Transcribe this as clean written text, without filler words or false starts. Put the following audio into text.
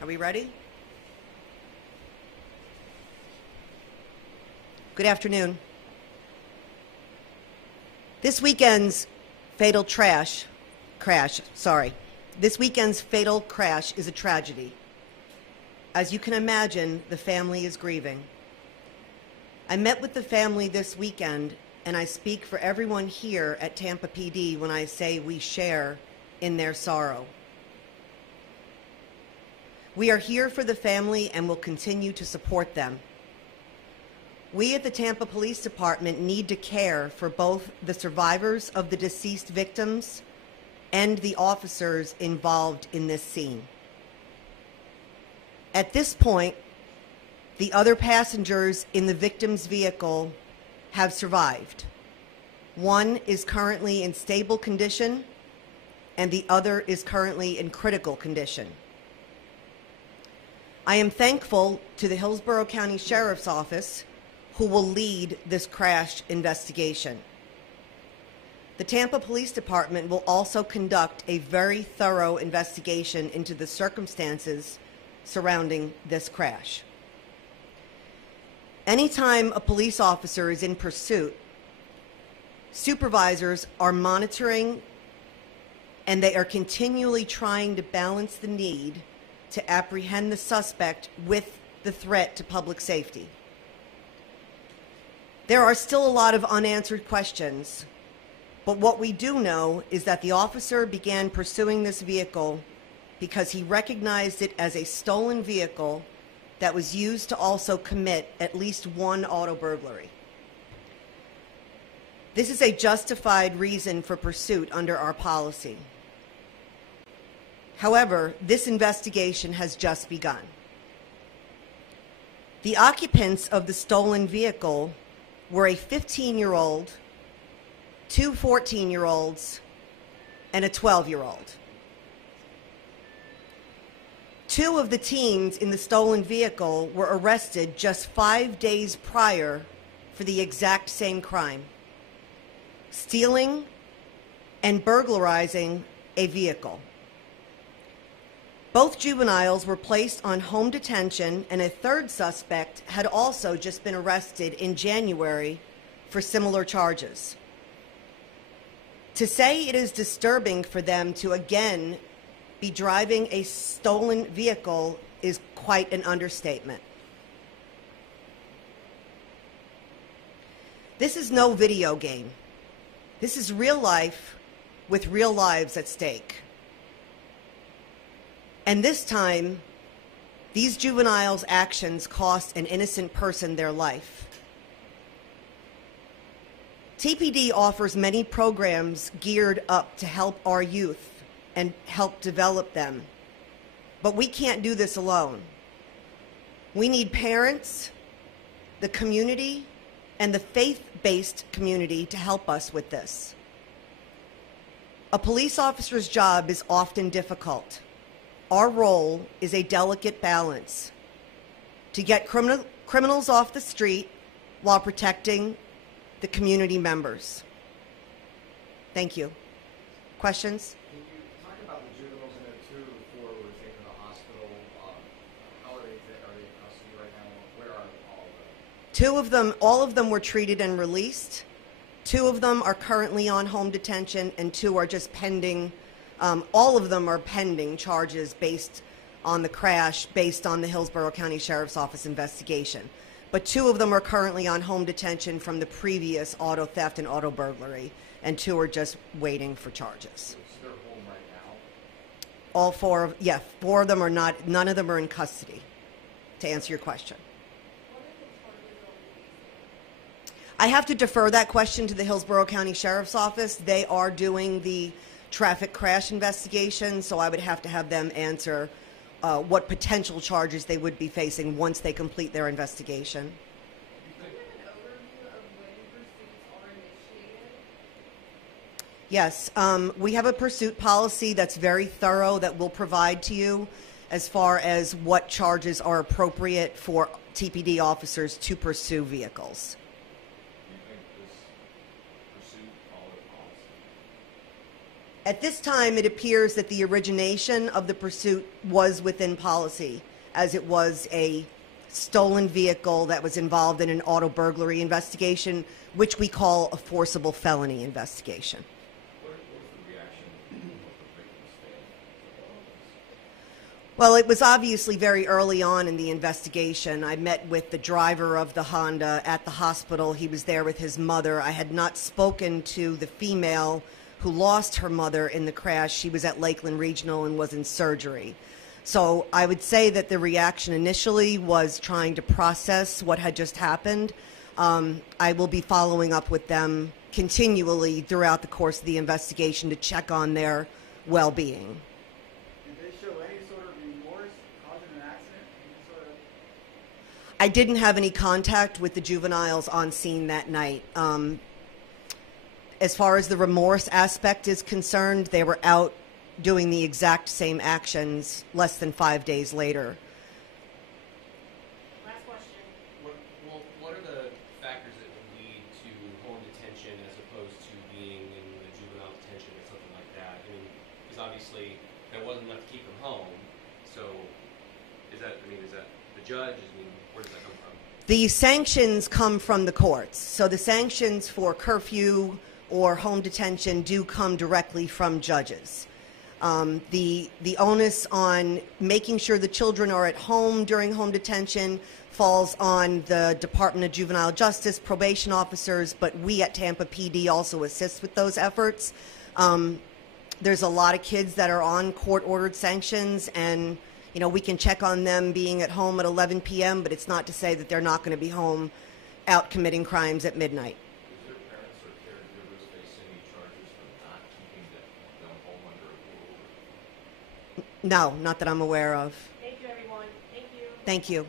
Are we ready? Good afternoon. This weekend's fatal crash is a tragedy. As you can imagine, the family is grieving. I met with the family this weekend, and I speak for everyone here at Tampa PD when I say we share in their sorrow. We are here for the family and will continue to support them. We at the Tampa Police Department need to care for both the survivors of the deceased victims and the officers involved in this scene. At this point, the other passengers in the victim's vehicle have survived. One is currently in stable condition, and the other is currently in critical condition. I am thankful to the Hillsborough County Sheriff's Office, who will lead this crash investigation. The Tampa Police Department will also conduct a very thorough investigation into the circumstances surrounding this crash. Anytime a police officer is in pursuit, supervisors are monitoring and they are continually trying to balance the need to apprehend the suspect with the threat to public safety. There are still a lot of unanswered questions, but what we do know is that the officer began pursuing this vehicle because he recognized it as a stolen vehicle that was used to also commit at least one auto burglary. This is a justified reason for pursuit under our policy. However, this investigation has just begun. The occupants of the stolen vehicle were a 15-year-old, two 14-year-olds, and a 12-year-old. Two of the teens in the stolen vehicle were arrested just 5 days prior for the exact same crime: stealing and burglarizing a vehicle. Both juveniles were placed on home detention, and a third suspect had also just been arrested in January for similar charges. To say it is disturbing for them to again be driving a stolen vehicle is quite an understatement. This is no video game. This is real life with real lives at stake. And this time, these juveniles' actions cost an innocent person their life. TPD offers many programs geared up to help our youth and help develop them. But we can't do this alone. We need parents, the community, and the faith-based community to help us with this. A police officer's job is often difficult. Our role is a delicate balance to get criminals off the street while protecting the community members. Thank you. Questions? Can you talk about the juveniles in there too, who were taken to the hospital? How are they in custody right now? Where are all of them? Two of them, all of them were treated and released. Two of them are currently on home detention, and two are just pending. All of them are pending charges based on the crash, based on the Hillsborough County Sheriff's Office investigation. But two of them are currently on home detention from the previous auto theft and auto burglary, and two are just waiting for charges. So they're home right now? All four, four of them are not, none of them are in custody, to answer your question. I have to defer that question to the Hillsborough County Sheriff's Office. They are doing the traffic crash investigation, so I would have to have them answer what potential charges they would be facing once they complete their investigation. Do you have an overview of when pursuits are initiated? Yes, we have a pursuit policy that's very thorough that we'll provide to you as far as what charges are appropriate for TPD officers to pursue vehicles. Do you think this pursuit followed policy? At this time, it appears that the origination of the pursuit was within policy, as it was a stolen vehicle that was involved in an auto burglary investigation, which we call a forcible felony investigation. What was the reaction of the victim's family? Well, it was obviously very early on in the investigation. I met with the driver of the Honda at the hospital. He was there with his mother. I had not spoken to the female who lost her mother in the crash. She was at Lakeland Regional and was in surgery. So I would say that the reaction initially was trying to process what had just happened. I will be following up with them continually throughout the course of the investigation to check on their well-being. Did they show any sort of remorse causing an accident? Any sort of... I didn't have any contact with the juveniles on scene that night. As far as the remorse aspect is concerned, they were out doing the exact same actions less than 5 days later. Last question. What are the factors that would lead to home detention as opposed to being in the juvenile detention or something like that? I mean, because obviously there wasn't enough to keep him home. So is that the judge? Where does that come from? The sanctions come from the courts. So the sanctions for curfew or home detention do come directly from judges. The onus on making sure the children are at home during home detention falls on the Department of Juvenile Justice, probation officers, but we at Tampa PD also assist with those efforts. There's a lot of kids that are on court-ordered sanctions, and we can check on them being at home at 11 p.m., but it's not to say that they're not going to be home out committing crimes at midnight. Is their parents or caregivers face any charges for not keeping them home under a court order? No, not that I'm aware of. Thank you, everyone. Thank you. Thank you.